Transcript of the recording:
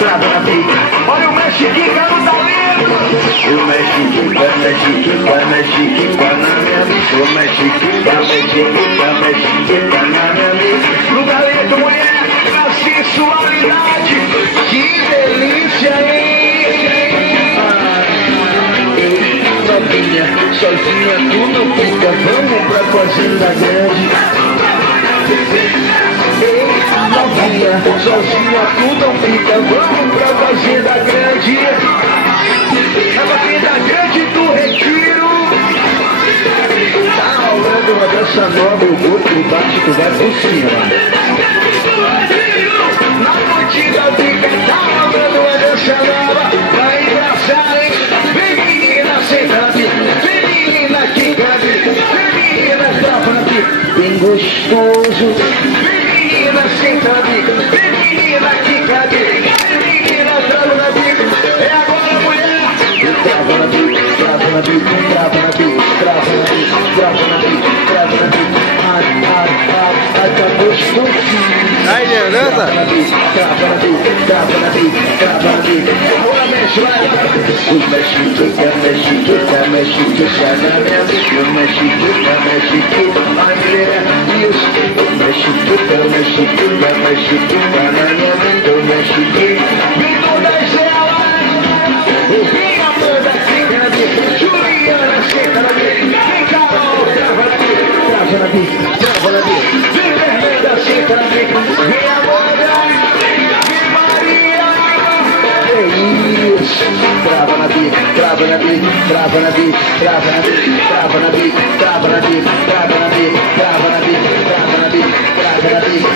trava na bica. Olha o mexica no talento. O mexica na minha bica. O mexica na minha bica. No talento, mulher, na sensualidade. Que delícia, hein? Novinha, sozinha tu não fica, vamos pra fazenda grande. Ei, novinha, sozinha tu não fica, vamos pra fazenda grande. Na fazenda grande do Retiro. Tá rolando uma dança nova, o outro bate, tu vai por cima. Na curtida fica, tá rolando uma dança nova, vai engraçar, hein? Vem menina, sentando, vem menina que cabe, vem menina, trava na pica, bem gostoso. Vem menina, sentando, vem menina que cabe, vem menina, trava na pica. É agora, mulher! Trava na pica, trava na pica, trava na pica, trava na pica, trava na pica, trava na pica. Acabou escondido. Aí, beleza? Trava na pica, trava na pica, trava na pica, trava na pica. Agora mexe, vai! O mexica na minha bica, o mexica, ai mulher, isso. O mexica na minha bica, o mexica. Vem todas elas, vem Amanda, fica na bica, Juliana, senta na bica, vem Carol, trava na bica, trava na bica, trava na bica, vem Fernanda, senta na bica, vem Amanda, vem Maria. Isso, trava na bica, trava na bica, trava na bica, trava na bica, trava na bica, trava na bica, trava na bica, trava na bica, trava na bica, trava na bica.